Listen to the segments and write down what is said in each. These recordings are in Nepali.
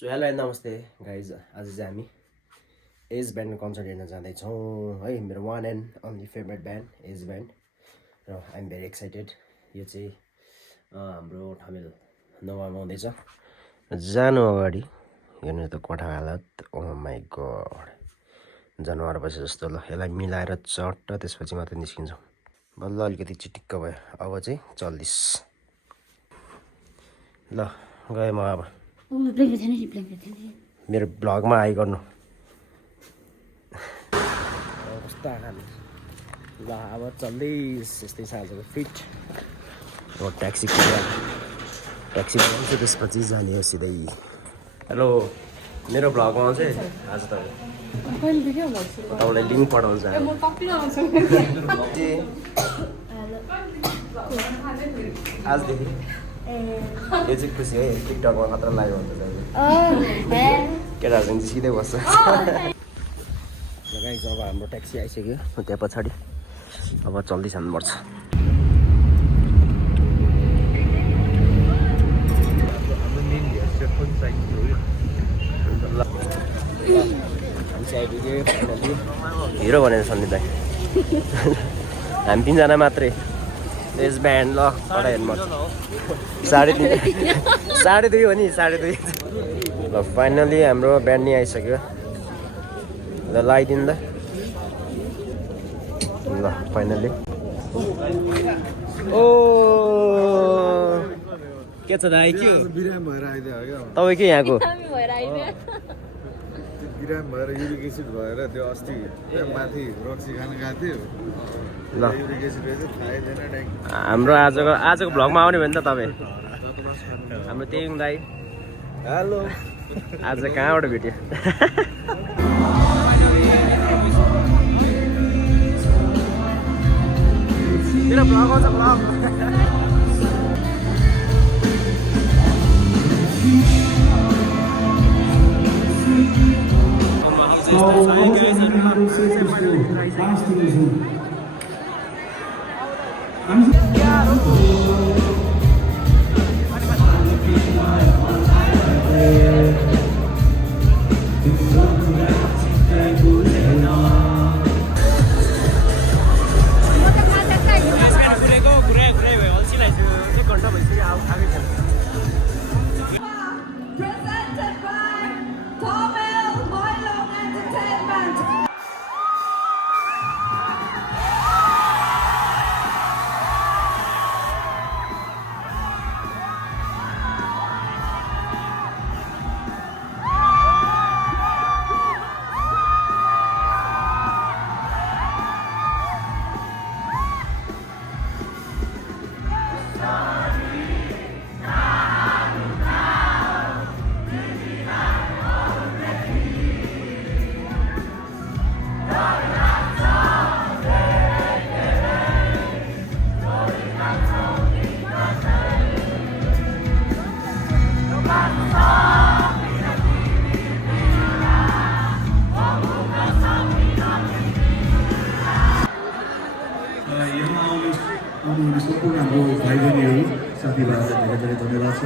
सो हेलो एन्ड नमस्ते गाइज, आज चाहिँ हामी एज ब्यान्डको कन्सर्ट हेर्न जाँदैछौँ है। मेरो one and only favourite band as band र आइ एम भेरी एक्साइटेड। यो चाहिँ हाम्रो ठमेल नवामा आउँदैछ। जानु अगाडि हेर्नु त कोठा हालत, ओ माई गड, जनावर बसे जस्तो। ल यसलाई मिलाएर चट्ट त्यसपछि मात्रै निस्किन्छौँ। बल्ल अलिकति चिटिक्क भयो, अब चाहिँ चल्दिस। ल गएँ म अब मेरो भ्लगमा आइ गर्नु। कस्तो आँखाले। ल अब चल्दैछ, यस्तै छ आजको फिट। अब ट्याक्सी पाउँछ, त्यसपछि जाने हो सिधै। हेलो, मेरो भ्लगमा चाहिँ आज तपाईँलाई लिङ्क पठाउँछ। आजदेखि यो चाहिँ खुसी है, टिकटकमा मात्र लाइभ हुन्छ। केटाहरूसँग जिस्किँदै बस्छ। गाइस अब हाम्रो ट्याक्सी आइसक्यो त्यहाँ पछाडि। अब चल्दै जानुपर्छ। हिरो भनेर सन्दिप दाइ। हामी तिनजना मात्रै एज ब्यान्ड। ल कता हेर्नुपर्छ। 2:30 हो नि, 2:30। ल फाइनली हाम्रो ब्यान्ड नि आइसक्यो। ल लगाइदिनु त। ल फाइनली ओ के छ दाइ? के बिराम भएर आइदियो क्या तपाईँ? के यहाँको बिराम भएर युरिक एसिड भएर त्यो अस्ति माथि रक्सी खान गएको थियो। ल हाम्रो आजको भ्लगमा आउने भयो नि त तपाईँ। हाम्रो तेयुङ दाइ। हेलो, आज कहाँबाट भेट्यो? मेरो भ्लग आउँछ, भ्लग। सम्पूर्ण हाम्रो भाइ बहिनीहरू साथीभाइहरूलाई धेरै धेरै धन्यवाद छ।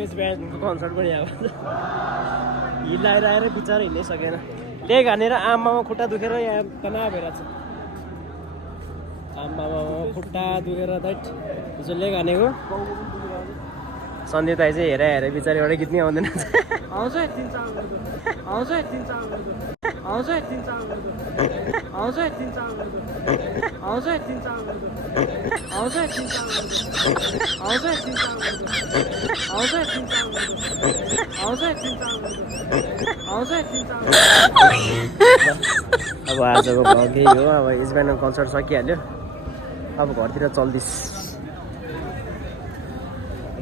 यस ब्यान्डको कन्सर्ट पनि अब हिँडाएर आएर बिचरा हिँड्नै सकेन लेग हानेर आमामा खुट्टा दुखेर यहाँ तनाव भइरहेको छ आमामा खुट्टा दुखेर दैट हिजो लेग हानेको सन्दीप दाइ चाहिँ हेरा हेरे बिचरा एउटै गीत नै आउँदैन आउँछ अब आजको भ्लग यही हो अब यस कन्सर्ट सकिहाल्यो अब घरतिर चल्दैछ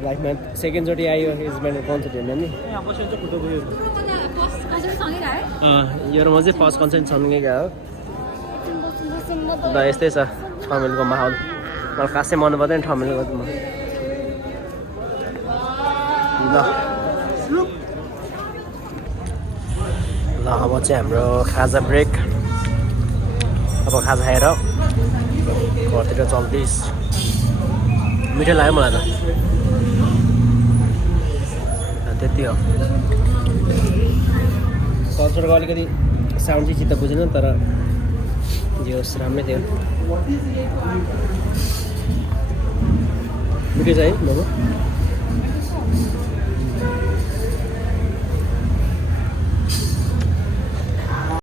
लाइफमा सेकेन्डचोटि आयो यस ब्यान्डको कन्सर्ट हेर्न नि यो र म चाहिँ फर्स्ट कन्सर्ट सँगै गएको ल यस्तै छ ठमेलको माहौल मलाई खासै मन पर्दैन ठमेलको म ल अब चाहिँ हाम्रो खाजा ब्रेक अब खाजा खाएर घरतिर चल्दैछ मिठो लाग्यो मलाई त त्यति हो कन्सर्टको अलिकति साउन्ड चाहिँ चित्त बुझेन तर जे होस् राम्रै थियो मिठो छ है मोमो